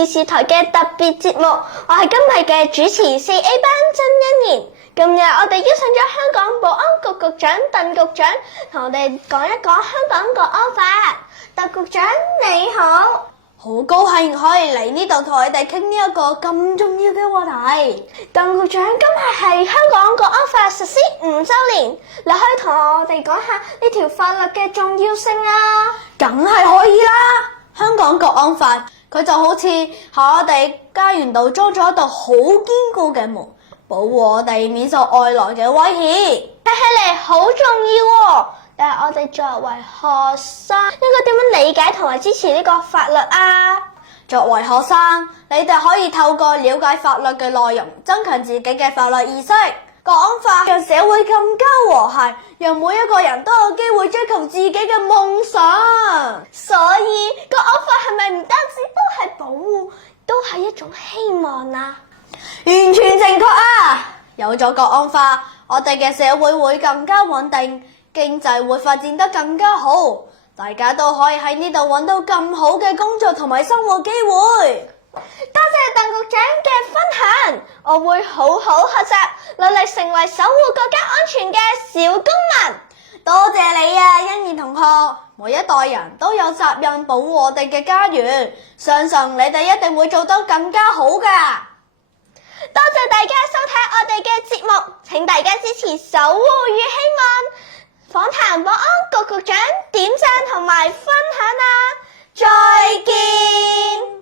電視台嘅特別節目，我係今日嘅主持4A 班曾欣妍。今日我哋邀請咗香港保安局局長鄧局長同我哋講一講香港國安法。鄧局長你好。好高興可以嚟呢度同你哋傾呢一個咁重要嘅話題。鄧局長，今日係香港國安法實施5週年，你可以同我哋講下呢條法律嘅重要性啊？梗係可以啦！香港國安法佢就好似喺我哋家園度裝咗一道好堅固嘅門，保護我哋免受外來嘅威脅。睇起嚟好重要喎！但係我哋作為學生，應該點樣理解同埋支持呢個法律啊？作為學生，你哋可以透過了解法律嘅內容，增強自己嘅法律意識。國安法讓社會更加和諧，讓每一個人都有機會追求自己嘅夢想。所以國安法係咪唔單止都係保護，都係一種希望啊？完全正確啊！有咗國安法，我哋嘅社會會更加穩定，經濟會發展得更加好，大家都可以喺呢度揾到更好嘅工作同埋生活機會。多謝鄧局長嘅分享，我會好好學習，努力成為守護國家安全嘅小公民。多謝你啊，欣妍同學！每一代人都有責任保護我哋嘅家園，相信你哋一定會做得更加好㗎。多謝大家收睇我哋嘅節目，請大家支持守護與希望，訪談保安局局長，點讚同埋分享啊！再見。